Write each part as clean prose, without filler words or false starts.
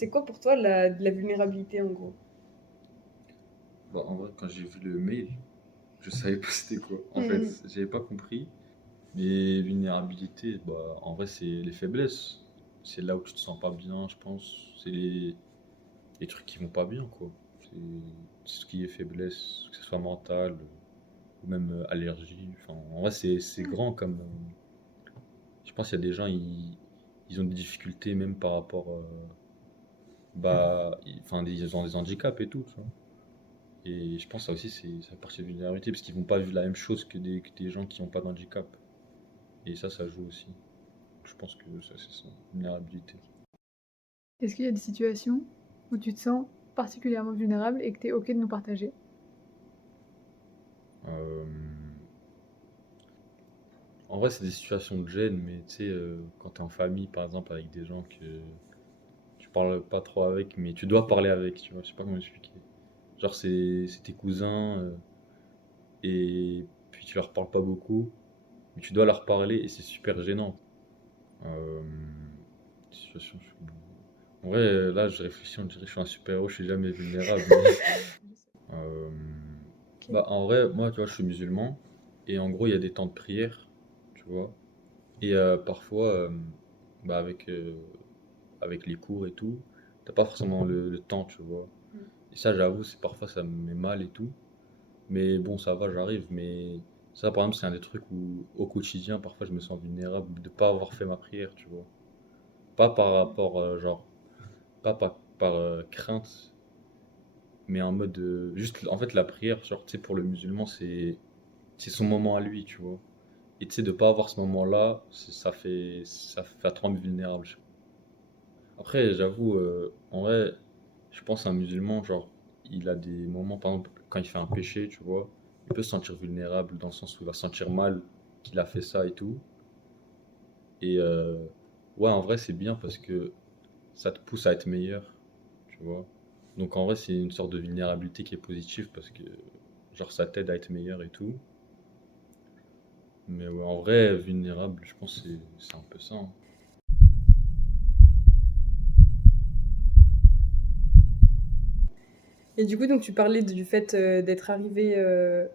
C'est quoi pour toi la vulnérabilité en gros? Bah, en vrai, quand j'ai vu le mail, je savais pas c'était quoi. En fait, Mhm. j'avais pas compris. Mais vulnérabilité, bah, en vrai, c'est les faiblesses. C'est là où tu te sens pas bien, je pense. C'est les trucs qui vont pas bien, quoi. C'est c'est ce qui est faiblesse, que ce soit mental ou même allergie. Enfin, en vrai, c'est grand comme. Je pense qu'il y a des gens, ils ont des difficultés même par rapport. Bah, enfin, ils ont des handicaps et tout, tu vois. Et je pense que ça aussi, ça fait partie de la vulnérabilité, parce qu'ils vont pas vivre la même chose que des gens qui n'ont pas d'handicap. Et ça joue aussi. Je pense que ça, c'est ça, vulnérabilité. Est-ce qu'il y a des situations où tu te sens particulièrement vulnérable et que tu es OK de nous partager? Euh, En vrai, c'est des situations de gêne, mais tu sais, quand t'es en famille, par exemple, avec des gens que tu parles pas trop avec, mais tu dois parler avec, tu vois, je sais pas comment expliquer. Genre, c'est tes cousins, et puis tu leur parles pas beaucoup, mais tu dois leur parler, et c'est super gênant. Euh, Situation, en vrai, là, je réfléchis, on dirait que je suis un super-héros, je suis jamais vulnérable, mais... Euh, OK. Bah, en vrai, moi, tu vois, je suis musulman. Et en gros, il y a des temps de prière, tu vois. Et parfois, bah, avec les cours et tout, t'as pas forcément le temps, tu vois. Et ça, j'avoue, parfois, ça me met mal et tout. Mais bon, ça va, j'arrive. Mais ça, par exemple, c'est un des trucs où, au quotidien, parfois, je me sens vulnérable de pas avoir fait ma prière, tu vois. Pas par rapport, genre, pas par crainte, mais en mode, juste, en fait, la prière, genre, tu sais, pour le musulman, c'est son moment à lui, tu vois. Et tu sais, de pas avoir ce moment-là, ça te rend vulnérable. Après, j'avoue, en vrai, je pense à un musulman, genre, il a des moments, par exemple, quand il fait un péché, tu vois, il peut se sentir vulnérable dans le sens où il va se sentir mal qu'il a fait ça et tout. Et ouais, en vrai, c'est bien parce que ça te pousse à être meilleur, tu vois. Donc en vrai, c'est une sorte de vulnérabilité qui est positive parce que, genre, ça t'aide à être meilleur et tout. Mais ouais, en vrai, vulnérable, je pense que c'est un peu ça, hein. Et du coup, donc tu parlais du fait d'être arrivé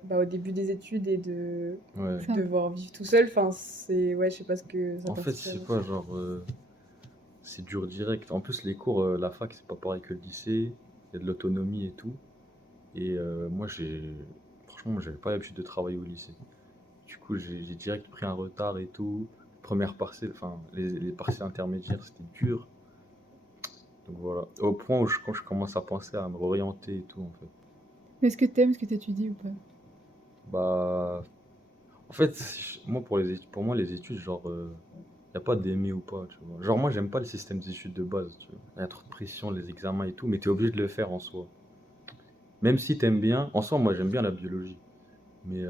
bah, au début des études et de Ouais. Ça devoir vivre tout seul. Enfin, c'est ouais, je sais pas ce que ça En fait, t'inspire. c'est pas genre. C'est dur direct. En plus, les cours, la fac, c'est pas pareil que le lycée. Il y a de l'autonomie et tout. Et moi, franchement, moi, j'avais pas l'habitude de travailler au lycée. Du coup, j'ai direct pris un retard et tout. Première partielle, enfin, les partiels intermédiaires, c'était dur. Donc voilà. Au point où quand je commence à penser à me réorienter et tout, en fait. Mais est-ce que tu aimes ce que tu étudies ou pas? Bah. En fait, moi, pour moi, les études, genre. Y a pas d'aimer ou pas, tu vois. Genre, moi, j'aime pas le système d'études de base, tu vois. Il y a trop de pression, les examens et tout, mais t'es obligé de le faire en soi. Même si t'aimes bien, en soi, moi, j'aime bien la biologie. Mais,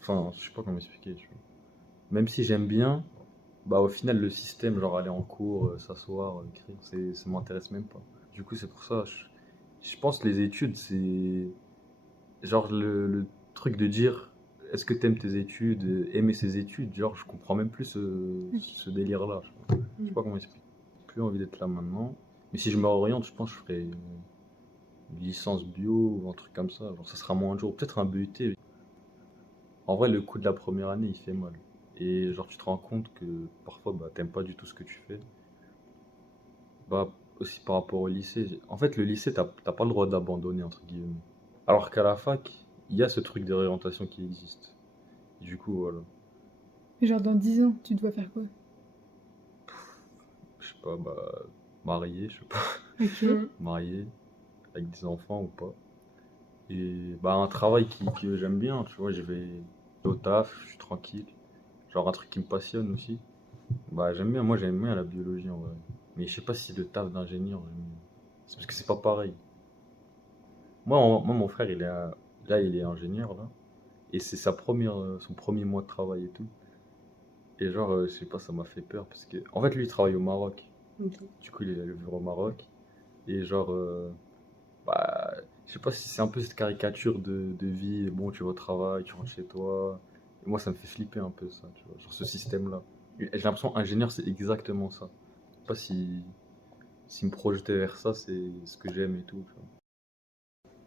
enfin, je sais pas comment expliquer, tu vois. Même si j'aime bien, bah, au final, le système, genre aller en cours, s'asseoir, écrire, ça m'intéresse même pas. Du coup, c'est pour ça, je pense que les études, c'est genre le truc de dire, est-ce que t'aimes tes études, aimer ses études, genre, je comprends même plus Ok. ce délire-là. Je sais pas comment expliquer. Plus envie d'être là maintenant. Mais si je me réoriente, je pense que je ferai une licence bio ou un truc comme ça. Genre, ça sera moins dur. Peut-être un BUT. En vrai, le coup de la première année, il fait mal. Et genre, tu te rends compte que parfois, bah, t'aimes pas du tout ce que tu fais. Bah, aussi par rapport au lycée. En fait, le lycée, t'as pas le droit d'abandonner, entre guillemets. Alors qu'à la fac, il y a ce truc de réorientation qui existe. Du coup, voilà. Mais genre dans 10 ans, tu dois faire quoi? Je sais pas, bah, marié, je sais pas. Ok. Marié, avec des enfants ou pas. Et bah, un travail que j'aime bien, tu vois, je vais au taf, je suis tranquille. Genre un truc qui me passionne aussi. Bah, j'aime bien, moi j'aime bien la biologie en vrai. Mais je sais pas si le taf d'ingénieur, j'aime bien. C'est parce que c'est pas pareil. Moi, mon frère, là, il est ingénieur, là. Et c'est son premier mois de travail et tout. Et genre, je sais pas, ça m'a fait peur parce que. En fait, lui, il travaille au Maroc. Ok. Du coup, il est allé vivre au Maroc. Et genre, bah, je sais pas si c'est un peu cette caricature de vie. Bon, tu vas au travail, tu rentres chez toi. Et moi, ça me fait flipper un peu ça, tu vois. Genre ce système-là. Et j'ai l'impression ingénieur, c'est exactement ça. Je sais pas si me projeter vers ça, c'est ce que j'aime et tout. Tu vois.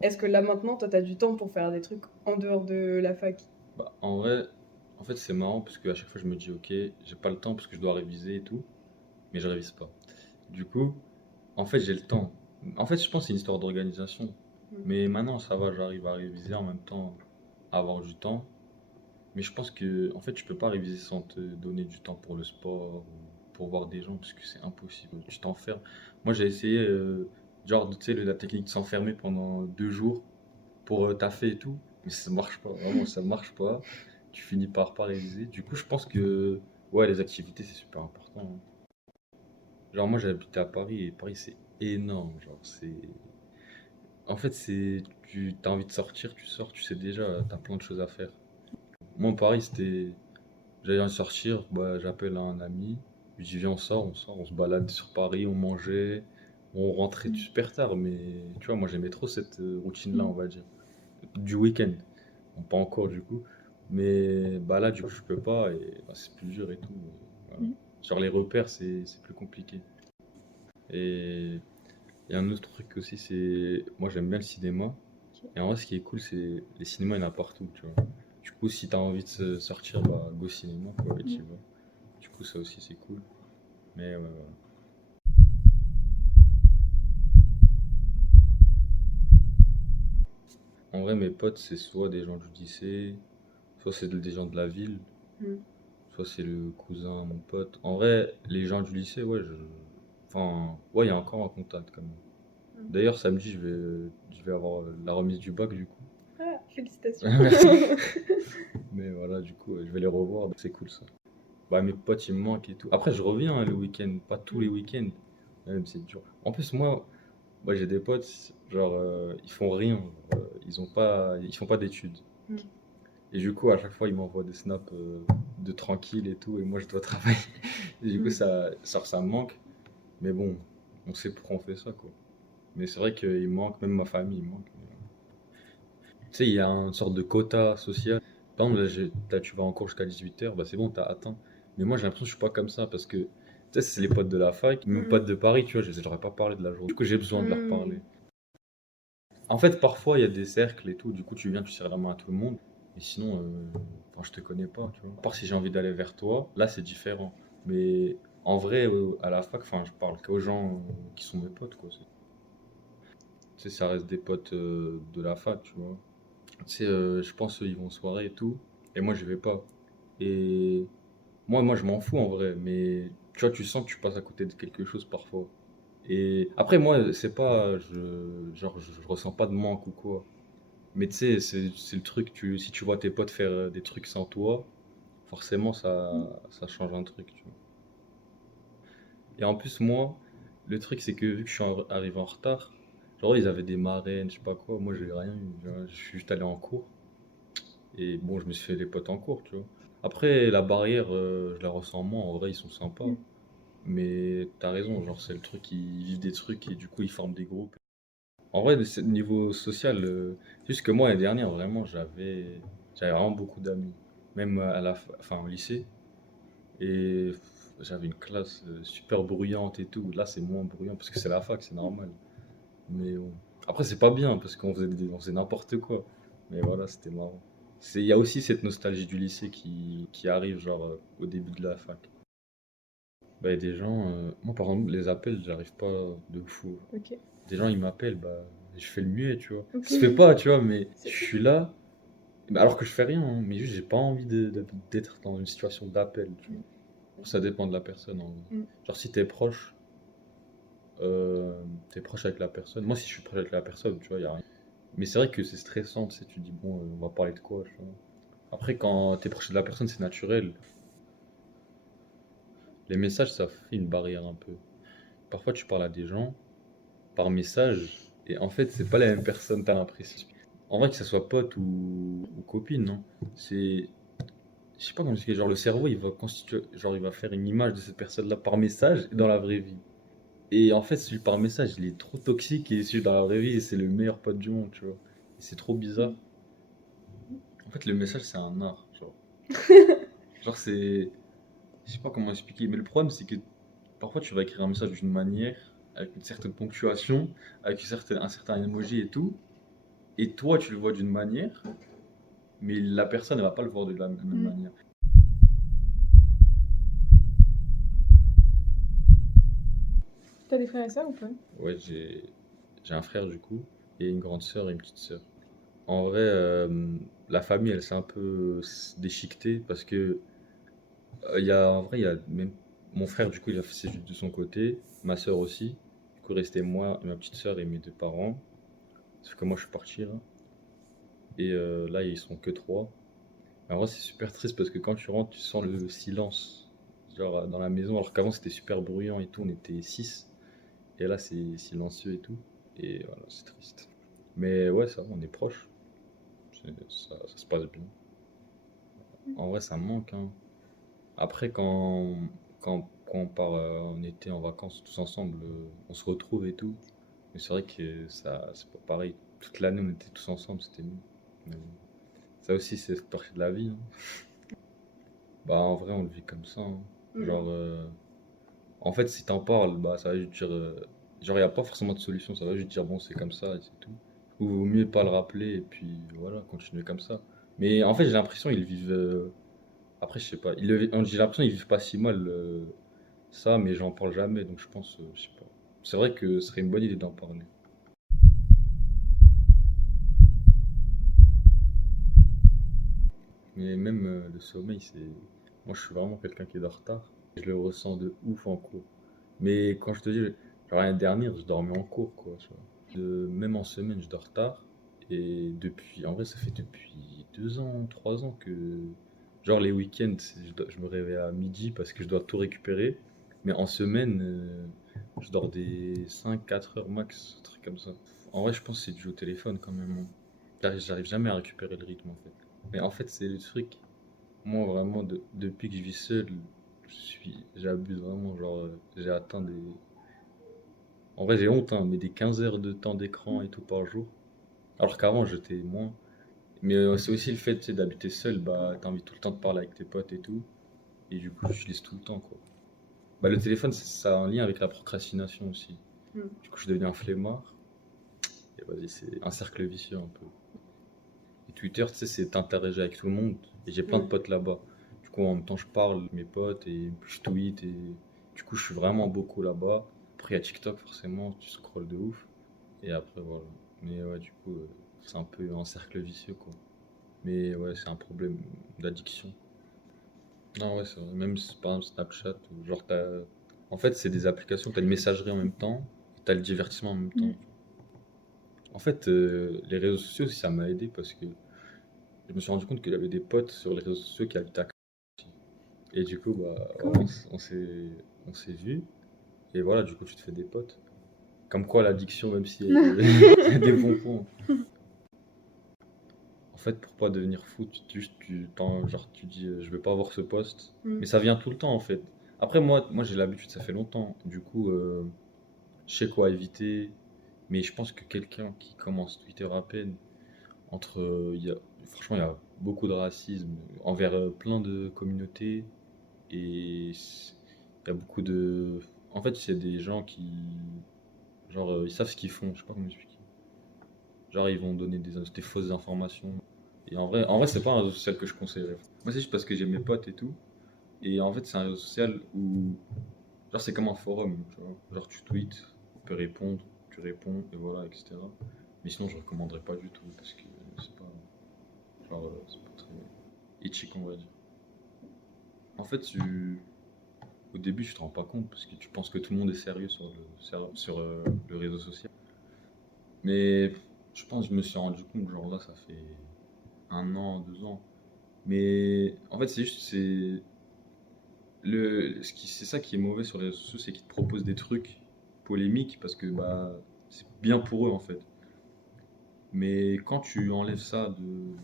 Est-ce que là maintenant, toi, t'as du temps pour faire des trucs en dehors de la fac? Bah, en vrai, en fait, c'est marrant parce qu'à chaque fois, je me dis, ok, j'ai pas le temps parce que je dois réviser et tout, mais je révise pas. Du coup, en fait, j'ai le temps. En fait, je pense que c'est une histoire d'organisation. Mais maintenant, ça va, j'arrive à réviser en même temps, à avoir du temps. Mais je pense que, en fait, tu peux pas réviser sans te donner du temps pour le sport ou pour voir des gens parce que c'est impossible. Tu t'enfermes. Moi, j'ai essayé, genre, tu sais, la technique de s'enfermer pendant 2 jours pour taffer et tout, mais ça marche pas. Vraiment, ça marche pas. Tu finis par pas réviser. Du coup, je pense que, ouais, les activités, c'est super important. Hein. Genre, moi, j'habitais à Paris et Paris, c'est énorme. Genre, c'est. En fait, c'est. Tu as envie de sortir, tu sors, tu sais déjà, t'as plein de choses à faire. Moi, Paris, c'était. J'allais en sortir, bah, j'appelle un ami, je lui dis viens, on sort, on se balade sur Paris, on mangeait, on rentrait super tard, mais tu vois, moi j'aimais trop cette routine-là, on va dire, du week-end. Bon, pas encore du coup, mais bah là, du coup, je peux pas et bah, c'est plus dur et tout. Voilà. Sur les repères, c'est plus compliqué. Et il y a un autre truc aussi, c'est. Moi j'aime bien le cinéma. Et en vrai, ce qui est cool, c'est les cinémas, il y en a partout, tu vois. Du coup, si t'as envie de sortir, bah, go cinéma, quoi, et t'y vas. Du coup, ça aussi, c'est cool. Mais ouais, voilà. En vrai, mes potes, c'est soit des gens du lycée, soit c'est des gens de la ville, Mm. soit c'est le cousin, mon pote. En vrai, les gens du lycée, ouais, enfin, ouais, il y a encore un contact quand même. D'ailleurs, samedi, je vais avoir la remise du bac, du coup. Ah, félicitations. Merci. Mais voilà, du coup, je vais les revoir, donc c'est cool ça. Bah, mes potes, ils me manquent et tout. Après, je reviens hein, le week-end, pas tous les week-ends. Même, c'est dur. En plus, moi j'ai des potes, genre, ils font rien. Ils font pas d'études. Mm. Et du coup, à chaque fois, ils m'envoient des snaps de tranquille et tout. Et moi, je dois travailler. Et du coup, ça me manque. Mais bon, on sait pourquoi on fait ça, quoi. Mais c'est vrai qu'il me manque, même ma famille, il me manque. Tu sais, il y a une sorte de quota social. Par exemple, là, tu vas en cours jusqu'à 18h, bah c'est bon, t'as atteint. Mais moi, j'ai l'impression que je suis pas comme ça parce que, tu sais, c'est les potes de la fac, mes potes de Paris, tu vois, je leur ai pas parlé de la journée. Du coup, j'ai besoin de leur parler. En fait, parfois, il y a des cercles et tout, du coup, tu viens, tu serres la main à tout le monde. Mais sinon, enfin, je te connais pas, tu vois. À part si j'ai envie d'aller vers toi, là, c'est différent. Mais en vrai, à la fac, enfin, je parle qu'aux gens qui sont mes potes, quoi. Tu sais, ça reste des potes de la fac, tu vois. Tu sais, je pense ils vont en soirée et tout, et moi, je vais pas. Et moi, je m'en fous en vrai, mais tu vois, tu sens que tu passes à côté de quelque chose parfois. Et après, moi, c'est pas, genre, je ressens pas de manque ou quoi. Mais tu sais, c'est le truc, si tu vois tes potes faire des trucs sans toi, forcément, ça change un truc, tu vois. Et en plus, moi, le truc, c'est que vu que je suis arrivé en retard, genre, ils avaient des marraines, je sais pas quoi, moi, j'ai rien eu. Genre, je suis juste allé en cours, et bon, je me suis fait des potes en cours, tu vois. Après, la barrière, je la ressens moins, en vrai, ils sont sympas. Mais t'as raison, genre, c'est le truc, ils vivent des trucs, et du coup, ils forment des groupes. En vrai, de ce niveau social, juste que moi, l'année dernière, vraiment, j'avais vraiment beaucoup d'amis. Même enfin, au lycée. Et j'avais une classe super bruyante et tout. Là, c'est moins bruyant parce que c'est la fac, c'est normal. Mais bon. Après, c'est pas bien parce on faisait n'importe quoi. Mais voilà, c'était marrant. Il y a aussi cette nostalgie du lycée qui arrive, genre, au début de la fac. Bah, il y a des gens, moi, par exemple, les appels, j'arrive pas de fou. Ok. Des gens, ils m'appellent, bah, je fais le muet, tu vois. Ok. Ça se fait pas, tu vois, mais C'est je suis là, bah, alors que je fais rien, hein, mais juste, j'ai pas envie d'être dans une situation d'appel, tu vois. Ça dépend de la personne, en vrai. Genre, si t'es proche avec la personne. Moi, si je suis proche avec la personne, tu vois, y a rien. Mais c'est vrai que c'est stressant, tu sais, tu dis, bon, on va parler de quoi, tu vois. Après, quand t'es proche de la personne, c'est naturel. Les messages, ça fait une barrière un peu. Parfois, tu parles à des gens par message, et en fait, c'est pas la même personne, t'as l'impression. En vrai, que ça soit pote ou copine, non? C'est. Je sais pas comment expliquer, genre le cerveau, il va constituer. Genre, il va faire une image de cette personne-là par message et dans la vraie vie. Et en fait, celui par message, il est trop toxique et celui dans la vraie vie, c'est le meilleur pote du monde, tu vois. Et c'est trop bizarre. En fait, le message, c'est un art, genre. Genre, c'est. Je sais pas comment expliquer, mais le problème, c'est que parfois, tu vas écrire un message d'une manière avec une certaine ponctuation, avec un certain emoji et tout. Et toi, tu le vois d'une manière, mais la personne ne va pas le voir de la même manière. T'as des frères et sœurs ou pas? Ouais, j'ai un frère du coup, et une grande sœur et une petite sœur. En vrai, la famille, elle s'est un peu déchiquetée parce que en vrai, il y a même mon frère, du coup, il a fait ses études de son côté, ma sœur aussi. Du coup, restait moi, ma petite sœur et mes deux parents. Sauf que moi, je suis parti là. Et là, ils sont que trois. Mais en vrai, c'est super triste parce que quand tu rentres, tu sens le silence. Genre dans la maison, alors qu'avant, c'était super bruyant et tout, on était six. Et là, c'est silencieux et tout. Et voilà, c'est triste. Mais ouais, ça va, on est proches. Ça se passe bien. En vrai, ça me manque, hein. Après, quand on part en été en vacances tous ensemble, on se retrouve et tout. Mais c'est vrai que ça, c'est pas pareil. Toute l'année, on était tous ensemble, c'était mieux. Mais bon, ça aussi, c'est partie de la vie, hein. Bah, en vrai, on le vit comme ça, hein. Genre, en fait, si t'en parles, bah, ça va juste dire. Genre, il n'y a pas forcément de solution, ça va juste dire, bon, c'est comme ça et c'est tout. Ou vaut mieux pas le rappeler et puis voilà, continuer comme ça. Mais en fait, j'ai l'impression qu'ils vivent. Après, je sais pas. J'ai l'impression qu'ils vivent pas si mal ça, mais j'en parle jamais, donc je pense, je sais pas. C'est vrai que ce serait une bonne idée d'en parler. Mais même le sommeil, c'est. Moi, je suis vraiment quelqu'un qui dort tard. Je le ressens de ouf en cours. Mais quand je te dis, genre l'année dernière, je dormais en cours, quoi. Tu vois. Même en semaine, je dors tard. Et en vrai, ça fait depuis 2 ans, 3 ans que, genre les week-ends, je me réveille à midi parce que je dois tout récupérer. Mais en semaine, je dors des 5, 4 heures max, un truc comme ça. En vrai, je pense que c'est dû au téléphone quand même, hein. J'arrive jamais à récupérer le rythme en fait. Mais en fait, c'est le truc. Moi, vraiment, depuis que je vis seul, j'abuse vraiment. Genre, j'ai atteint des. En vrai, j'ai honte, hein, mais des 15 heures de temps d'écran et tout par jour. Alors qu'avant, j'étais moins. Mais c'est aussi le fait, tu sais, d'habiter seul, bah, t'as envie tout le temps de parler avec tes potes et tout. Et du coup, j'utilise tout le temps, quoi. Bah, le téléphone, ça a un lien avec la procrastination aussi. Du coup, je suis devenu un flemmard. Et vas-y, c'est un cercle vicieux un peu. Et Twitter, tu sais, c'est t'interagir avec tout le monde. Et j'ai plein de potes là-bas. Du coup, en même temps, je parle avec mes potes et je tweet. Et du coup, je suis vraiment beaucoup là-bas. Après, il y a TikTok, forcément, tu scrolles de ouf. Et après, voilà. Mais ouais, du coup, c'est un peu un cercle vicieux, quoi. Mais ouais, c'est un problème d'addiction. Non, ouais, c'est vrai. Même par exemple Snapchat, genre En fait, c'est des applications, t'as une messagerie en même temps, et t'as le divertissement en même temps. En fait, les réseaux sociaux, ça m'a aidé parce que je me suis rendu compte qu'il y avait des potes sur les réseaux sociaux qui habitaient à Clichy. Et du coup, bah, Cool. on s'est vus. Et voilà, du coup, tu te fais des potes. Comme quoi, l'addiction, même si il y a des bons points. En fait, pour pas devenir fou, genre, tu dis, je veux pas avoir ce poste. Mais ça vient tout le temps, en fait. Après, moi j'ai l'habitude, ça fait longtemps. Du coup, je sais quoi éviter. Mais je pense que quelqu'un qui commence Twitter à peine, entre, franchement, il y a beaucoup de racisme envers plein de communautés. Et il y a beaucoup de. En fait, c'est des gens qui. Genre, ils savent ce qu'ils font, je sais pas comment expliquer. Genre, ils vont donner des fausses informations. Et en vrai c'est pas un réseau social que je conseillerais. Moi, c'est juste parce que j'ai mes potes et tout. Et en fait, c'est un réseau social où. Genre, c'est comme un forum, tu vois. Genre, tu tweets, tu peux répondre, tu réponds, et voilà, etc. Mais sinon, je recommanderais pas du tout parce que c'est pas. Genre, c'est pas très éthique, on va dire. En fait, au début, tu te rends pas compte parce que tu penses que tout le monde est sérieux sur le réseau social. Mais je pense que je me suis rendu compte, genre là, ça fait 1 an, 2 ans. Mais en fait, c'est juste, c'est ça qui est mauvais sur les réseaux sociaux, c'est qu'ils te proposent des trucs polémiques parce que bah, c'est bien pour eux en fait. Mais quand tu enlèves ça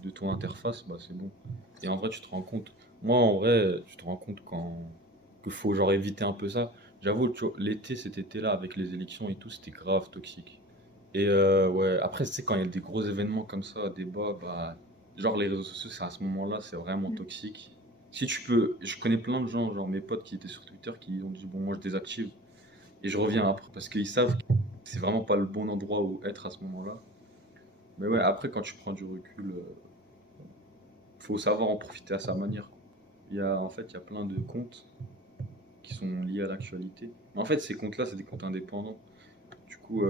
de ton interface, bah c'est bon. Et en vrai, tu te rends compte. Moi, en vrai, tu te rends compte qu'il faut genre éviter un peu ça. J'avoue, tu vois, l'été, cet été-là, avec les élections et tout, c'était grave toxique. Et ouais, après, tu sais, quand il y a des gros événements comme ça, débats, bah, genre les réseaux sociaux, c'est à ce moment-là, c'est vraiment toxique. Si tu peux, je connais plein de gens, genre mes potes qui étaient sur Twitter, qui ont dit, bon, moi je désactive. Et je reviens après parce qu'ils savent que c'est vraiment pas le bon endroit où être à ce moment-là. Mais ouais, après, quand tu prends du recul, faut savoir en profiter à sa manière. En fait, il y a plein de comptes qui sont liés à l'actualité. Mais en fait, ces comptes-là, c'est des comptes indépendants. Du coup,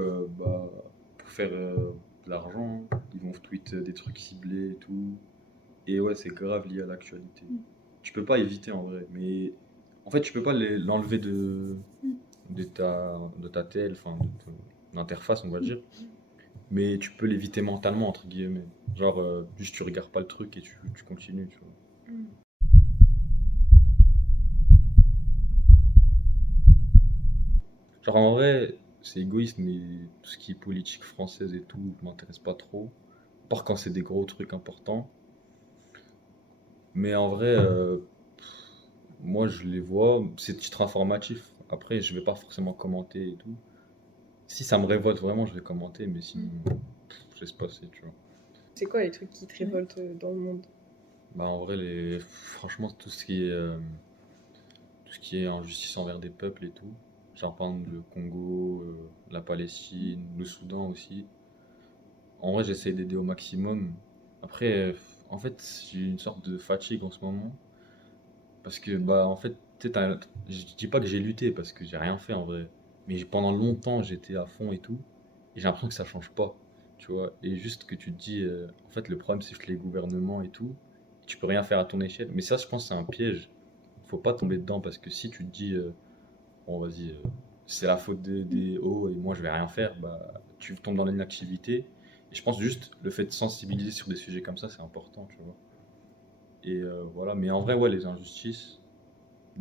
pour faire de l'argent, ils vont tweet des trucs ciblés et tout. Et ouais, c'est grave lié à l'actualité. Tu peux pas éviter en vrai, mais en fait, tu peux pas l'enlever de ta TL, enfin de ton interface, on va dire. Mais tu peux l'éviter mentalement, entre guillemets. Genre, juste tu regardes pas le truc et tu continues, tu vois. Genre, en vrai, c'est égoïste, mais tout ce qui est politique française et tout, m'intéresse pas trop. À part quand c'est des gros trucs importants. Mais en vrai, moi, je les vois, c'est titre informatif. Après, je vais pas forcément commenter et tout. Si ça me révolte vraiment, je vais commenter, mais sinon, je laisse passer, tu vois. C'est quoi les trucs qui te révoltent dans le monde? Bah, en vrai, franchement, tout ce qui est injustice envers des peuples et tout. Genre, par exemple, le Congo, la Palestine, le Soudan aussi. En vrai, j'essaie d'aider au maximum. Après, en fait, j'ai une sorte de fatigue en ce moment. Parce que, bah, en fait, tu sais, je dis pas que j'ai lutté parce que j'ai rien fait en vrai. Mais pendant longtemps, j'étais à fond et tout. Et j'ai l'impression que ça change pas. Tu vois. Et juste que tu te dis, en fait, le problème, c'est que les gouvernements et tout, tu peux rien faire à ton échelle. Mais ça, je pense, c'est un piège. Faut pas tomber dedans parce que si tu te dis, bon, vas-y, c'est la faute des hauts et moi, je vais rien faire, bah, tu tombes dans l'inactivité. Et je pense juste le fait de sensibiliser sur des sujets comme ça, c'est important, tu vois. Et voilà. Mais en vrai, ouais, les injustices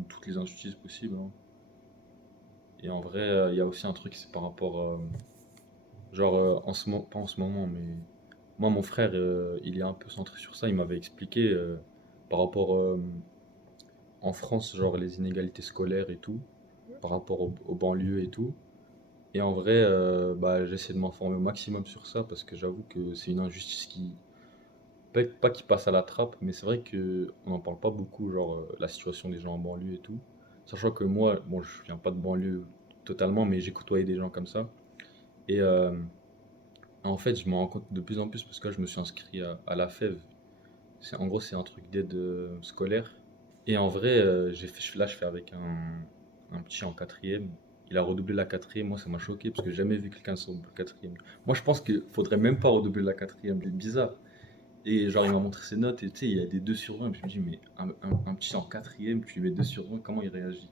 toutes les injustices possibles, hein. Et en vrai, il y a aussi un truc, c'est par rapport, genre, pas en ce moment, mais moi, mon frère, il est un peu centré sur ça. Il m'avait expliqué par rapport en France, genre les inégalités scolaires et tout, par rapport aux banlieues et tout. Et en vrai, bah, j'essaie de m'informer au maximum sur ça parce que j'avoue que c'est une injustice qui, pas qui passe à la trappe, mais c'est vrai que on n'en parle pas beaucoup, genre la situation des gens en banlieue et tout. Sachant que moi, bon, je viens pas de banlieue totalement, mais j'ai côtoyé des gens comme ça. Et en fait, je m'en rends compte de plus en plus parce que là, je me suis inscrit à la FEV. En gros, c'est un truc d'aide scolaire. Et en vrai, là, je fais avec un petit en quatrième. Il a redoublé la quatrième. Moi, ça m'a choqué parce que j'ai jamais vu quelqu'un sur la quatrième. Moi, je pense qu'il faudrait même pas redoubler la quatrième. C'est bizarre. Et genre, il m'a montré ses notes et tu sais, il y a des 2 sur 20. Et je me dis, mais un petit en quatrième, tu lui mets 2 sur 20, comment il réagit?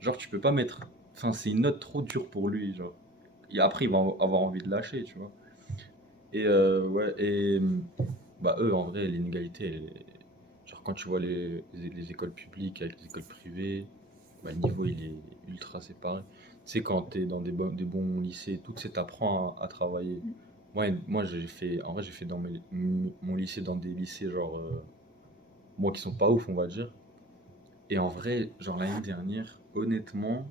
Genre, tu peux pas mettre. Enfin, c'est une note trop dure pour lui. Genre. Et après, il va avoir envie de lâcher, tu vois. Et ouais, et bah, eux, en vrai, l'inégalité, genre, quand tu vois les écoles publiques avec les écoles privées, bah, le niveau, il est ultra séparé. Tu sais, quand tu es dans des bons lycées et tout, tu sais, t'apprends à travailler. Moi, en vrai, j'ai fait mon lycée dans des lycées, genre, moi, qui sont pas ouf, on va dire. Et en vrai, genre, l'année dernière, honnêtement,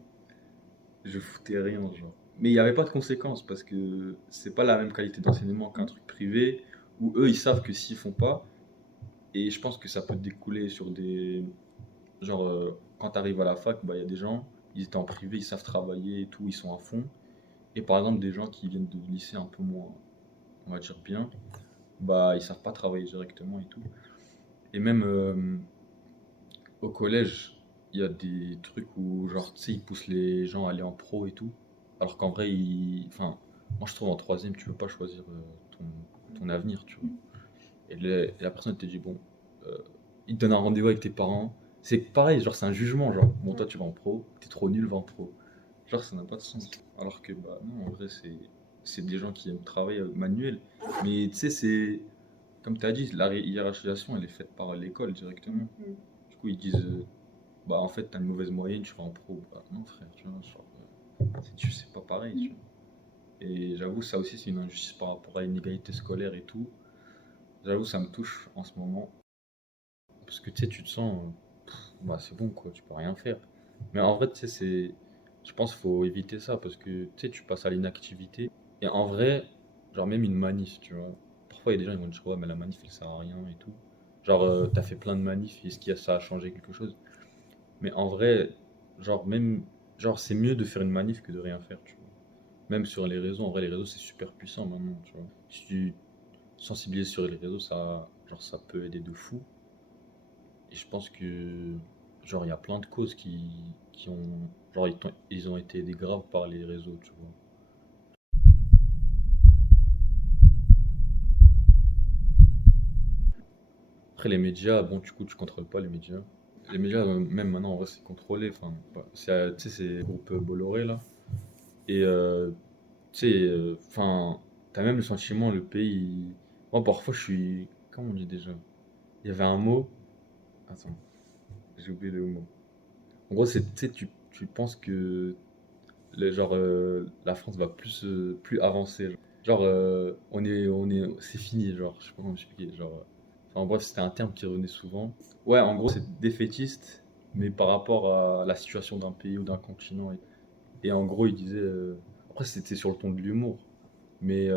je foutais rien, genre. Mais il n'y avait pas de conséquences parce que c'est pas la même qualité d'enseignement qu'un truc privé où eux, ils savent que s'ils font pas, et je pense que ça peut découler sur des. Genre, quand tu arrives à la fac, bah, il y a des gens, ils étaient en privé, ils savent travailler et tout, ils sont à fond. Et par exemple, des gens qui viennent de lycées un peu moins, on va dire bien, bah, ils savent pas travailler directement et tout. Et même au collège, il y a des trucs où, genre, tu sais, ils poussent les gens à aller en pro et tout. Alors qu'en vrai, enfin, moi je trouve en troisième, tu peux pas choisir ton avenir, tu vois. Et la personne te dit, bon, euh, il te donne un rendez-vous avec tes parents. C'est pareil, genre, c'est un jugement, genre, bon, toi tu vas en pro, t'es trop nul, va en pro. Genre, ça n'a pas de sens. Alors que, bah, non, en vrai, c'est des gens qui aiment travailler manuel. Mais tu sais, comme tu as dit, la hiérarchisation, elle est faite par l'école directement. Du coup, ils disent, bah en fait, t'as une mauvaise moyenne, tu vas en pro. Bah non, frère, tu vois, genre, c'est pas pareil, tu vois. Et j'avoue, ça aussi, c'est une injustice par rapport à l'inégalité scolaire et tout. J'avoue, ça me touche en ce moment. Parce que tu sais, tu te sens, bah c'est bon, quoi, tu peux rien faire. Mais en vrai, tu sais, je pense qu'il faut éviter ça parce que tu sais, tu passes à l'inactivité. Et en vrai, genre, même une manif, tu vois. Parfois, il y a des gens qui vont te dire, ouais, mais la manif, elle sert à rien et tout. Genre, t'as fait plein de manifs, est-ce que ça a changé quelque chose? Mais en vrai, genre, même genre, c'est mieux de faire une manif que de rien faire, tu vois. Même sur les réseaux, en vrai, les réseaux, c'est super puissant maintenant, tu vois. Si tu sensibilises sur les réseaux, ça peut aider de fou. Et je pense que, genre, il y a plein de causes qui ont, genre, ils ont été aidés graves par les réseaux, tu vois. Après, les médias, bon, du coup, tu contrôles pas les médias. Les médias, même maintenant, en vrai, c'est contrôlé. Enfin, ouais, tu sais, c'est le groupe Bolloré, là. Et, tu sais, enfin, t'as même le sentiment, le pays. Moi, parfois, je suis. Comment on dit déjà? Il y avait un mot. Attends, j'ai oublié le mot. En gros, tu sais, tu penses que la France va plus avancer. Genre, c'est fini, genre, je sais pas comment expliquer. Genre, enfin, bref, c'était un terme qui revenait souvent. Ouais, en gros, c'est défaitiste, mais par rapport à la situation d'un pays ou d'un continent. Et en gros, il disait. Après, c'était sur le ton de l'humour, mais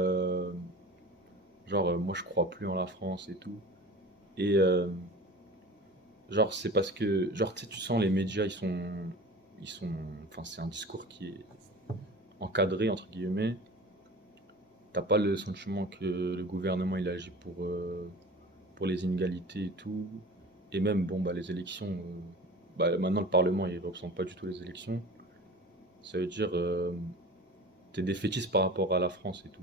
genre, moi, je crois plus en la France et tout. Et genre, c'est parce que, genre, tu sais, tu sens les médias, enfin, c'est un discours qui est encadré, entre guillemets. T'as pas le sentiment que le gouvernement il agit pour les inégalités et tout. Et même, bon, bah, les élections, bah, maintenant le Parlement il représente pas du tout les élections. Ça veut dire, t'es défaitiste par rapport à la France et tout.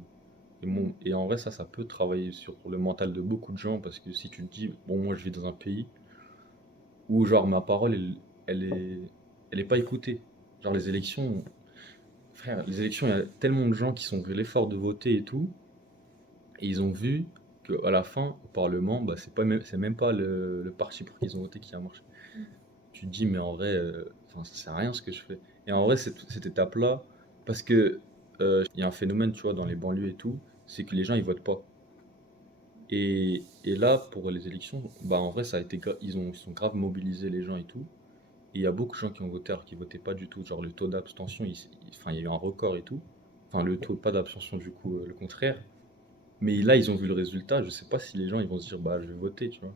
Et en vrai, ça peut travailler sur le mental de beaucoup de gens parce que si tu te dis, bon, moi je vis dans un pays où, genre, ma parole, elle est pas écoutée. Genre, les élections, frère, les élections, il y a tellement de gens qui sont fait l'effort de voter et tout. Et ils ont vu qu'à la fin, au Parlement, bah, c'est même pas le parti pour qui ils ont voté qui a marché. Tu te dis, mais en vrai, enfin, ça sert à rien ce que je fais. Et en vrai, cette étape-là, parce que il y a un phénomène, tu vois, dans les banlieues et tout, c'est que les gens, ils votent pas. Et là, pour les élections, bah, en vrai, ils sont grave mobilisés, les gens et tout. Et il y a beaucoup de gens qui ont voté alors qu'ils votaient pas du tout. Genre, le taux d'abstention, enfin, il y a eu un record et tout. Enfin, le taux, pas d'abstention, du coup, le contraire. Mais là, ils ont vu le résultat. Je sais pas si les gens ils vont se dire, bah, je vais voter, tu vois.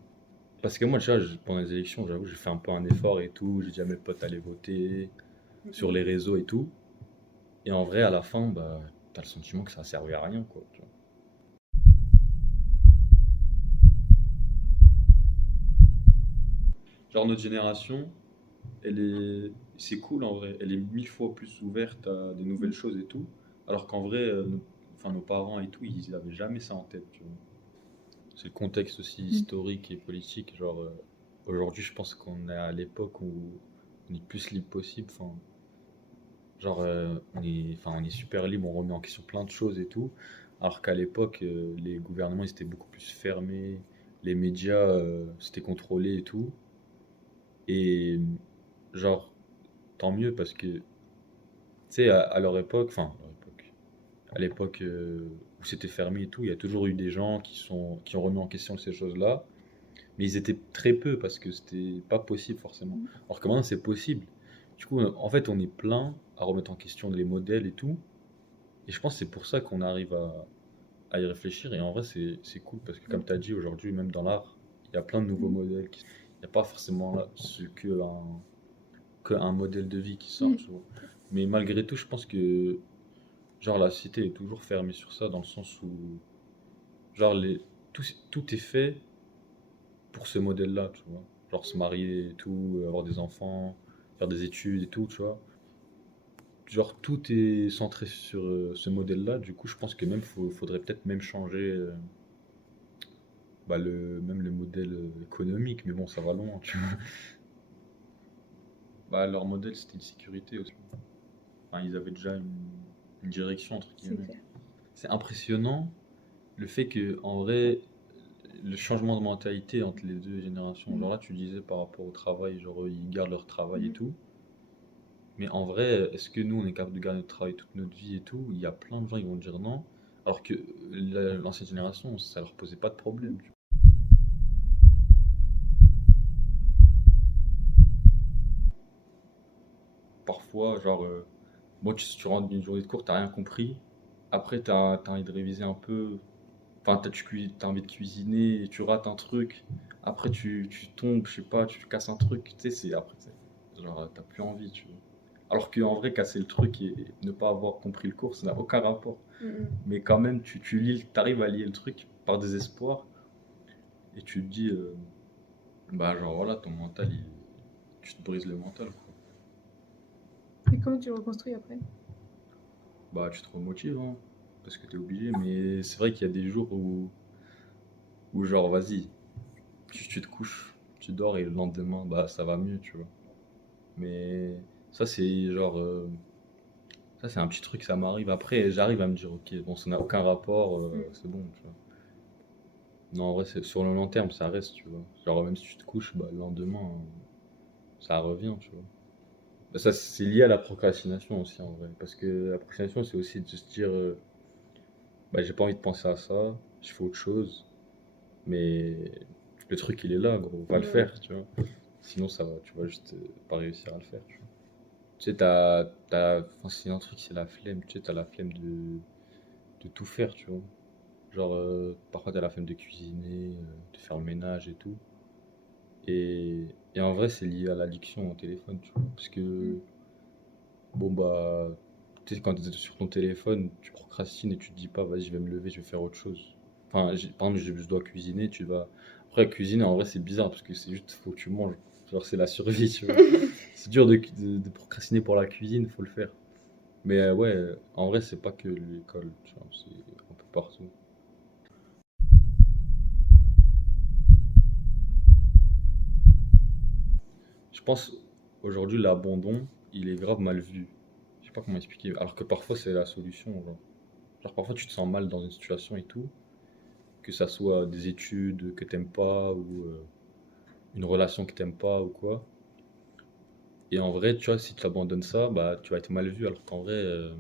Parce que moi, déjà, pendant les élections, j'avoue, j'ai fait un peu un effort et tout. J'ai dit à mes potes d'aller voter sur les réseaux et tout. Et en vrai, à la fin, bah, t'as le sentiment que ça a servi à rien, quoi. Tu vois. Genre, notre génération, c'est cool en vrai. Elle est 1000 fois plus ouverte à des nouvelles choses et tout. Alors qu'en vrai, enfin, nos parents et tout, ils avaient jamais ça en tête, tu vois. C'est le contexte aussi historique et politique. Genre, aujourd'hui, je pense qu'on est à l'époque où on est plus libre possible. Enfin, genre, on est super libre, on remet en question plein de choses et tout. Alors qu'à l'époque, les gouvernements, ils étaient beaucoup plus fermés. Les médias, c'était contrôlé et tout. Et genre, tant mieux parce que, tu sais, à leur époque, à l'époque où c'était fermé et tout, il y a toujours eu des gens qui ont remis en question ces choses-là. Mais ils étaient très peu parce que c'était pas possible forcément. Alors que maintenant c'est possible. Du coup, en fait, on est plein à remettre en question les modèles et tout. Et je pense que c'est pour ça qu'on arrive à y réfléchir. Et en vrai, c'est cool parce que, comme tu as dit, aujourd'hui, même dans l'art, il y a plein de nouveaux modèles. Il n'y a pas forcément là, que un modèle de vie qui sort, tu vois. Mais malgré tout, je pense que genre la cité est toujours fermée sur ça dans le sens où genre tout, tout est fait pour ce modèle-là, tu vois. Genre se marier et tout, avoir des enfants, faire des études et tout, tu vois. Genre tout est centré sur ce modèle-là. Du coup, je pense que même faudrait peut-être même changer bah, même le modèle économique. Mais bon, ça va loin, tu vois. Bah, leur modèle, c'était une sécurité aussi. Enfin, ils avaient déjà une direction, entre C'est guillemets. clair. C'est impressionnant le fait que, en vrai, le changement de mentalité entre les deux générations. Genre là, tu disais par rapport au travail, genre ils gardent leur travail et tout. Mais en vrai, est-ce que nous, on est capable de garder notre travail toute notre vie et tout? Il y a plein de gens qui vont dire non. Alors que l'ancienne génération, ça leur posait pas de problème. Tu vois. Parfois, genre, moi, tu rentres d'une journée de cours, t'as rien compris. Après, t'as envie de réviser un peu. Enfin, t'as envie de cuisiner, et tu rates un truc. Après, tu tombes, je sais pas, tu casses un truc. Tu sais, après, genre, t'as plus envie, tu vois. Alors qu'en vrai, casser le truc et ne pas avoir compris le cours, ça n'a aucun rapport. Mm. Mais quand même, tu arrives à lier le truc par désespoir et tu te dis, bah genre voilà, ton mental, tu te brises le mental, quoi. Et comment tu le reconstruis après? Bah tu te remotives, hein, parce que t'es obligé. Mais c'est vrai qu'il y a des jours où genre, vas-y, tu te couches, tu dors et le lendemain, bah ça va mieux, tu vois. Mais ça, c'est genre, ça c'est un petit truc, ça m'arrive. Après, j'arrive à me dire, ok, bon, ça n'a aucun rapport, c'est bon, tu vois. Non, en vrai, sur le long terme, ça reste, tu vois. Genre, même si tu te couches, bah, le lendemain, ça revient, tu vois. Bah, ça, c'est lié à la procrastination aussi, en vrai. Parce que la procrastination, c'est aussi de se dire, bah, j'ai pas envie de penser à ça, je fais autre chose. Mais le truc, il est là, gros, va le Ouais. faire, tu vois. Sinon, tu vas juste pas réussir à le faire, tu vois. Tu sais, enfin, c'est un truc, c'est la flemme. Tu sais, t'as la flemme de tout faire, tu vois. Genre, parfois, t'as la flemme de cuisiner, de faire le ménage et tout. Et, et en vrai, c'est lié à l'addiction au téléphone, tu vois. Parce que, bon, bah, tu sais, quand tu es sur ton téléphone, tu procrastines et tu te dis pas, vas-y, je vais me lever, je vais faire autre chose. Enfin, par exemple, je dois cuisiner, tu vas. Après, cuisiner, en vrai, c'est bizarre parce que c'est juste, faut que tu manges. Genre, c'est la survie, tu vois. C'est dur de procrastiner pour la cuisine, faut le faire. Mais ouais, en vrai, c'est pas que l'école, tu vois, c'est un peu partout. Je pense, aujourd'hui, l'abandon, il est grave mal vu. Je sais pas comment expliquer. Alors que parfois, c'est la solution, genre. Genre, parfois, tu te sens mal dans une situation et tout. Que ça soit des études que t'aimes pas ou une relation que t'aimes pas ou quoi. Et en vrai, tu vois, si tu abandonnes ça, bah, tu vas être mal vu. Alors qu'en vrai,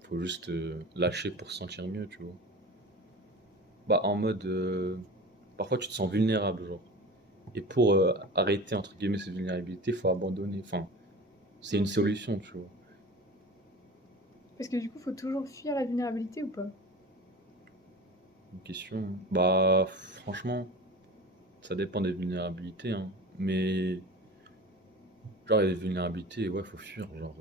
faut juste lâcher pour se sentir mieux, tu vois. Bah, en mode, parfois, tu te sens vulnérable, genre. Et pour arrêter, entre guillemets, cette vulnérabilité, il faut abandonner. Enfin, c'est une solution, tu vois. Parce que du coup, faut toujours fuir la vulnérabilité ou pas? Une question. Bah, franchement, ça dépend des vulnérabilités, hein. Mais, genre, il y a des vulnérabilités, ouais, faut fuir. Genre,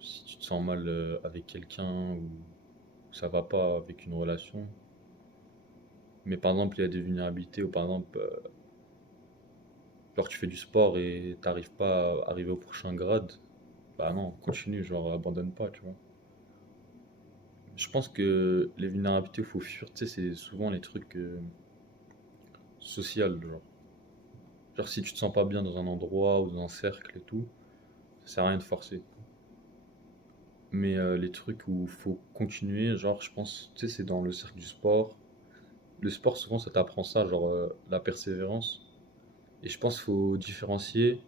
si tu te sens mal avec quelqu'un ou ça va pas avec une relation. Mais par exemple, il y a des vulnérabilités où, par exemple, genre, tu fais du sport et t'arrives pas à arriver au prochain grade. Bah non, continue, genre, abandonne pas, tu vois. Je pense que les vulnérabilités, il faut fuir, tu sais, c'est souvent les trucs sociaux, genre. Genre, si tu te sens pas bien dans un endroit ou dans un cercle et tout, ça sert à rien de forcer. Mais les trucs où il faut continuer, genre, je pense, tu sais, c'est dans le cercle du sport. Le sport, souvent, ça t'apprend ça, genre la persévérance. Et je pense qu'il faut différencier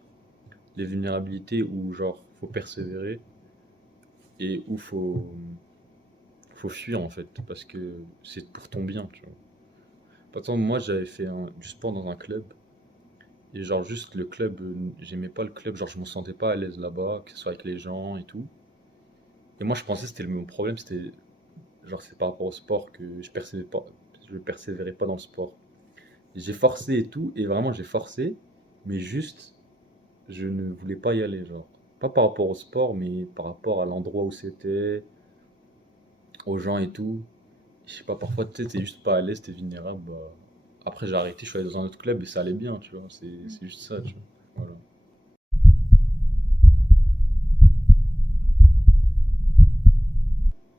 les vulnérabilités où, genre, faut persévérer et où faut fuir, en fait, parce que c'est pour ton bien, tu vois. Par exemple, moi, j'avais fait du sport dans un club. Et genre juste le club, j'aimais pas le club, genre je me sentais pas à l'aise là-bas, que ce soit avec les gens et tout. Et moi je pensais que c'était mon problème, c'était genre c'est par rapport au sport que je persévérais pas dans le sport. Et j'ai forcé et tout, et vraiment j'ai forcé, mais juste je ne voulais pas y aller, genre. Pas par rapport au sport, mais par rapport à l'endroit où c'était, aux gens et tout. Je sais pas, parfois tu sais, t'es juste pas à l'aise, t'es vulnérable, bah. Après j'ai arrêté, je suis allé dans un autre club et ça allait bien, tu vois. C'est juste ça, tu vois. Voilà.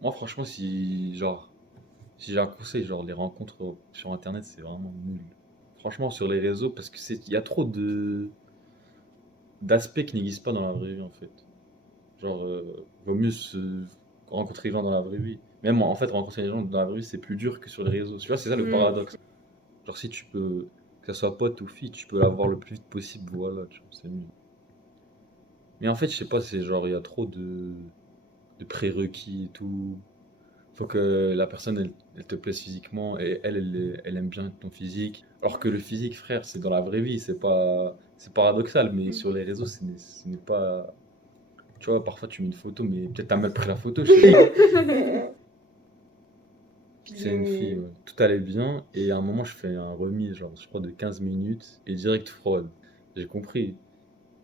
Moi, franchement, si j'ai un conseil, genre les rencontres sur Internet, c'est vraiment nul. Franchement, sur les réseaux, parce que il y a trop d'aspects qui n'existent pas dans la vraie vie, en fait. Genre, vaut mieux se rencontrer les gens dans la vraie vie. Même en fait, rencontrer les gens dans la vraie vie, c'est plus dur que sur les réseaux. Tu vois, c'est ça le Mm. paradoxe. Genre, si tu peux, que ce soit pote ou fille, tu peux l'avoir le plus vite possible, voilà, tu vois, c'est mieux. Mais en fait, je sais pas, c'est genre, il y a trop de prérequis et tout. Faut que la personne elle te plaise physiquement et elle aime bien ton physique. Alors que le physique, frère, c'est dans la vraie vie, c'est paradoxal, mais Mm. sur les réseaux, ce n'est pas. Tu vois, parfois tu mets une photo, mais peut-être t'as mal pris la photo, je sais pas. Puis C'est une fille, ouais. Tout allait bien, et à un moment, je fais un remis, genre, je crois, de 15 minutes, et direct fraude. J'ai compris.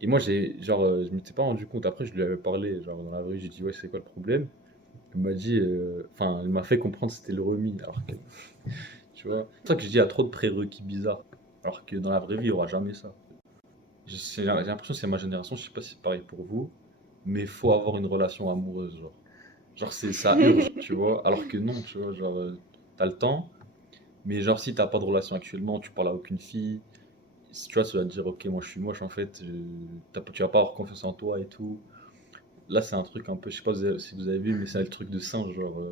Et moi, je m'étais pas rendu compte. Après, je lui avais parlé, genre, dans la rue, j'ai dit, ouais, c'est quoi le problème? Il m'a dit, enfin, il m'a fait comprendre que c'était le remis. Alors que, tu vois, c'est pour ça que je dis, il y a trop de prérequis bizarres. Alors que dans la vraie vie, il n'y aura jamais ça. J'ai l'impression que c'est ma génération, je sais pas si c'est pareil pour vous, mais il faut avoir une relation amoureuse, genre. Genre, ça urge, tu vois. Alors que non, tu vois, genre, t'as le temps, mais genre, si t'as pas de relation actuellement, tu parles à aucune fille, tu vois, tu vas te dire, ok, moi je suis moche en fait, tu vas pas avoir confiance en toi et tout. Là, c'est un truc un peu, je sais pas si vous avez vu, mais c'est le truc de singe, genre,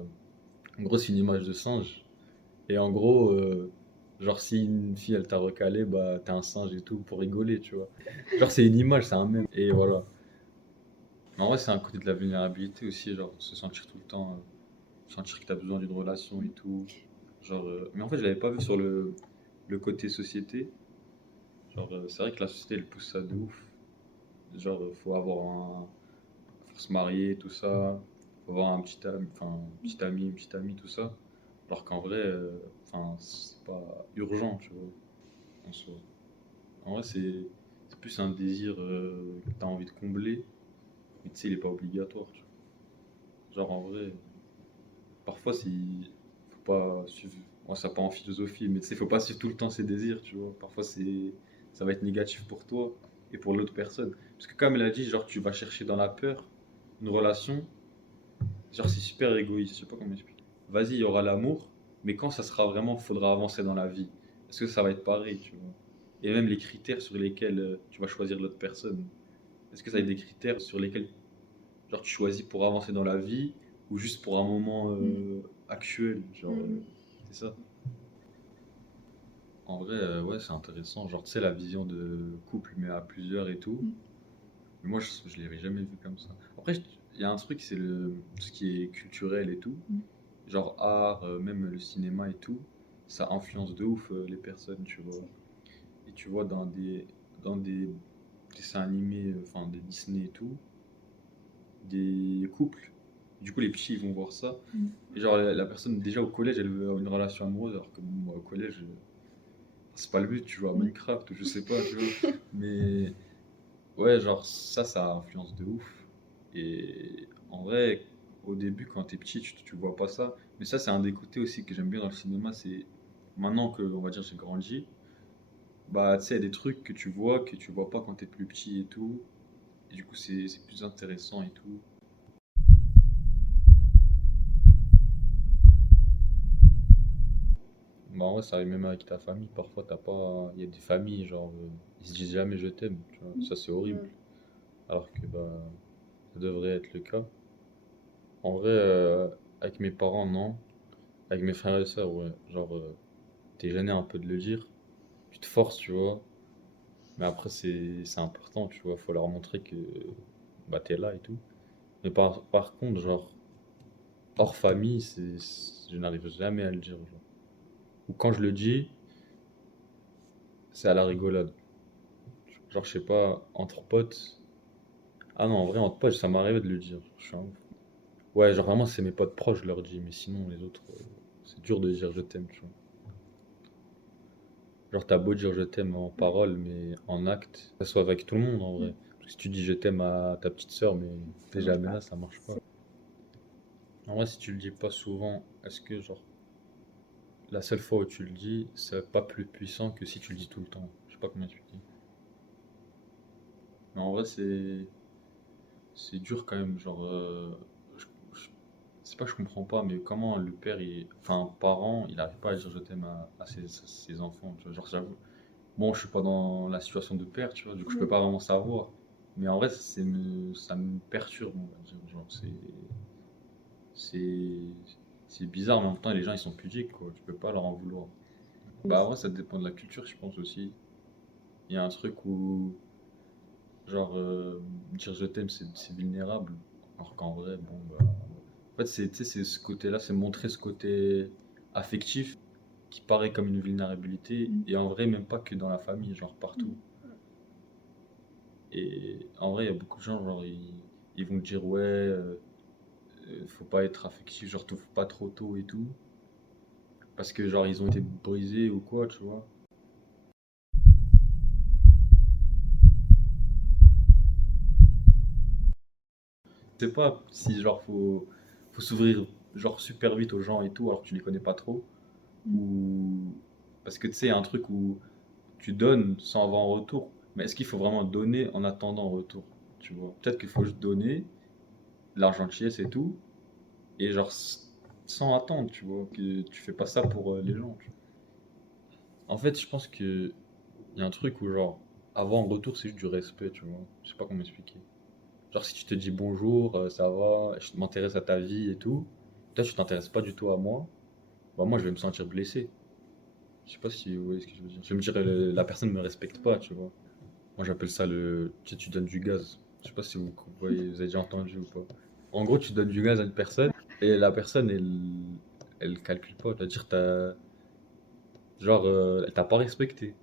en gros, c'est une image de singe. Et en gros, genre, si une fille elle t'a recalé, bah t'es un singe et tout pour rigoler, tu vois. Genre, c'est une image, c'est un mème. Et voilà. Mais en vrai, c'est un côté de la vulnérabilité aussi, genre, se sentir tout le temps, sentir que t'as besoin d'une relation et tout. Genre, mais en fait, je l'avais pas vu sur le côté société. Genre, c'est vrai que la société elle pousse ça de ouf. Genre, faut se marier, tout ça. Faut avoir un petit ami, enfin, un petit ami, une petite amie, tout ça. Alors qu'en vrai, enfin, c'est pas urgent, tu vois, en soi. En vrai, c'est plus un désir que t'as envie de combler, mais tu sais, il est pas obligatoire, tu vois. Genre, en vrai, parfois, faut pas suivre. Moi, ça pas en philosophie, mais tu sais, faut pas suivre tout le temps ses désirs, tu vois. Parfois, ça va être négatif pour toi et pour l'autre personne. Parce que, comme elle a dit, genre, tu vas chercher dans la peur une relation. Genre, c'est super égoïste, je sais pas comment expliquer. Vas-y, il y aura l'amour, mais quand ça sera vraiment, faudra avancer dans la vie. Est-ce que ça va être pareil, tu vois? Et même les critères sur lesquels tu vas choisir l'autre personne. Est-ce que ça va être des critères sur lesquels genre, tu choisis pour avancer dans la vie ou juste pour un moment actuel, genre, c'est ça. En vrai, ouais, c'est intéressant. Genre, tu sais, la vision de couple, mais à plusieurs et tout. Mais moi, je l'avais jamais vu comme ça. Après, il y a un truc, c'est tout ce qui est culturel et tout. Genre art, même le cinéma et tout. Ça influence de ouf les personnes, tu vois. Et tu vois, dans des dessins animés, enfin des Disney et tout, des couples. Du coup, les petits, ils vont voir ça. Et genre, la personne, déjà au collège, elle veut avoir une relation amoureuse, alors que moi, au collège, c'est pas le but, tu vois, Minecraft, ou je sais pas, tu vois. Mais ouais, genre, ça influence de ouf. Et en vrai, au début, quand t'es petit, tu vois pas ça. Mais ça, c'est un des côtés aussi que j'aime bien dans le cinéma, c'est maintenant que, on va dire, j'ai grandi, bah, tu sais, il y a des trucs que tu vois pas quand t'es plus petit et tout. Et du coup, c'est plus intéressant et tout. Bah, en vrai, ça arrive même avec ta famille. Parfois, t'as pas. Il y a des familles, genre, ils se disent jamais je t'aime. Tu vois. Ça, c'est horrible. Alors que, bah, ça devrait être le cas. En vrai, avec mes parents, non. Avec mes frères et sœurs, ouais. Genre, t'es gêné un peu de le dire. Tu te forces, tu vois. Mais après, c'est important, tu vois. Faut leur montrer que, bah, t'es là et tout. Mais par contre, genre, hors famille, je n'arrive jamais à le dire, genre. Ou quand je le dis, c'est à la rigolade. Genre, je sais pas, entre potes. Ah non, en vrai, entre potes, ça m'arrive de le dire. Je suis un ouf. Ouais, genre vraiment, c'est mes potes proches, je leur dis, mais sinon, les autres, c'est dur de dire je t'aime, tu vois. Genre, t'as beau dire je t'aime en parole, mais en acte, ça soit avec tout le monde en vrai. Parce que si tu dis je t'aime à ta petite sœur, mais t'es jamais là, ça marche pas. En vrai, si tu le dis pas souvent, est-ce que, genre, la seule fois où tu le dis, c'est pas plus puissant que si tu le dis tout le temps? Je sais pas comment expliquer. Mais en vrai, c'est dur quand même, genre, je- je- c'est pas que je comprends pas, mais comment le père, enfin, un parent, il arrive pas à dire je t'aime à ses enfants, tu vois. Genre, j'avoue, bon, je suis pas dans la situation de père, tu vois, du coup, je peux pas vraiment savoir. Mais en vrai, ça me perturbe, on va dire. Genre, c'est, c'est bizarre, mais en même temps, les gens, ils sont pudiques, quoi. Tu peux pas leur en vouloir. Bah, en vrai, ça dépend de la culture, je pense aussi. Il y a un truc où, genre, dire je t'aime, c'est vulnérable. Alors qu'en vrai, bon, bah. En fait, tu sais, c'est ce côté-là, c'est montrer ce côté affectif qui paraît comme une vulnérabilité. Et en vrai, même pas que dans la famille, genre partout. Et en vrai, il y a beaucoup de gens, genre, ils vont te dire, ouais, faut pas être affectif, genre, t'ouvres pas trop tôt et tout. Parce que, genre, ils ont été brisés ou quoi, tu vois. Je sais pas si genre faut s'ouvrir genre super vite aux gens et tout alors que tu les connais pas trop ou parce que tu sais il y a un truc où tu donnes sans avoir en retour. Mais est-ce qu'il faut vraiment donner en attendant en retour? Tu vois? Peut-être qu'il faut juste donner la gentillesse et tout et genre sans attendre, tu vois? Que tu fais pas ça pour les gens. Tu vois. En fait, je pense que il y a un truc où genre avoir en retour c'est juste du respect, tu vois? Je sais pas comment expliquer. Genre si tu te dis bonjour, ça va, je m'intéresse à ta vie et tout, toi tu t'intéresses pas du tout à moi, bah moi je vais me sentir blessé. Je sais pas si vous voyez ce que je veux dire. Je vais me dire la personne me respecte pas, tu vois. Moi j'appelle ça tu sais, tu donnes du gaz. Je sais pas si vous voyez, vous avez déjà entendu ou pas. En gros tu donnes du gaz à une personne et la personne elle calcule pas, c'est-à-dire genre elle t'a pas respecté.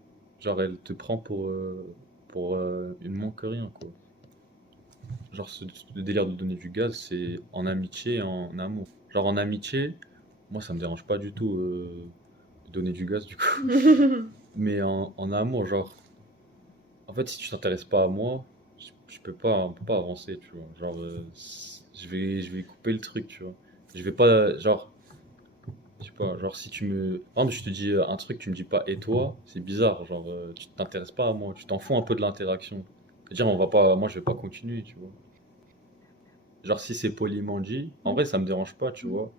Genre elle te prend pour une moins que rien quoi. Genre, le délire de donner du gaz, c'est en amitié et en amour. Genre, en amitié, moi, ça me dérange pas du tout de donner du gaz, du coup. Mais en amour, genre, en fait, si tu t'intéresses pas à moi, on peut pas avancer, tu vois. Genre, je vais couper le truc, tu vois. Je vais pas, genre, je sais pas, genre, si tu me. Par exemple, je te dis un truc, tu me dis pas et toi, c'est bizarre. Genre, tu t'intéresses pas à moi, tu t'en fous un peu de l'interaction. C'est-à-dire, on va pas, moi, je vais pas continuer, tu vois. Genre, si c'est poliment dit, en vrai, ça me dérange pas, tu vois.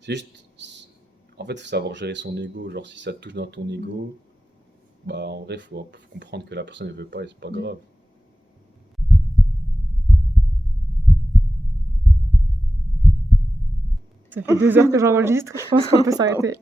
C'est juste, en fait, faut savoir gérer son ego. Genre, si ça te touche dans ton ego, bah, en vrai, faut comprendre que la personne ne veut pas et c'est pas grave. Ça fait 2 heures que j'enregistre, je pense qu'on peut s'arrêter.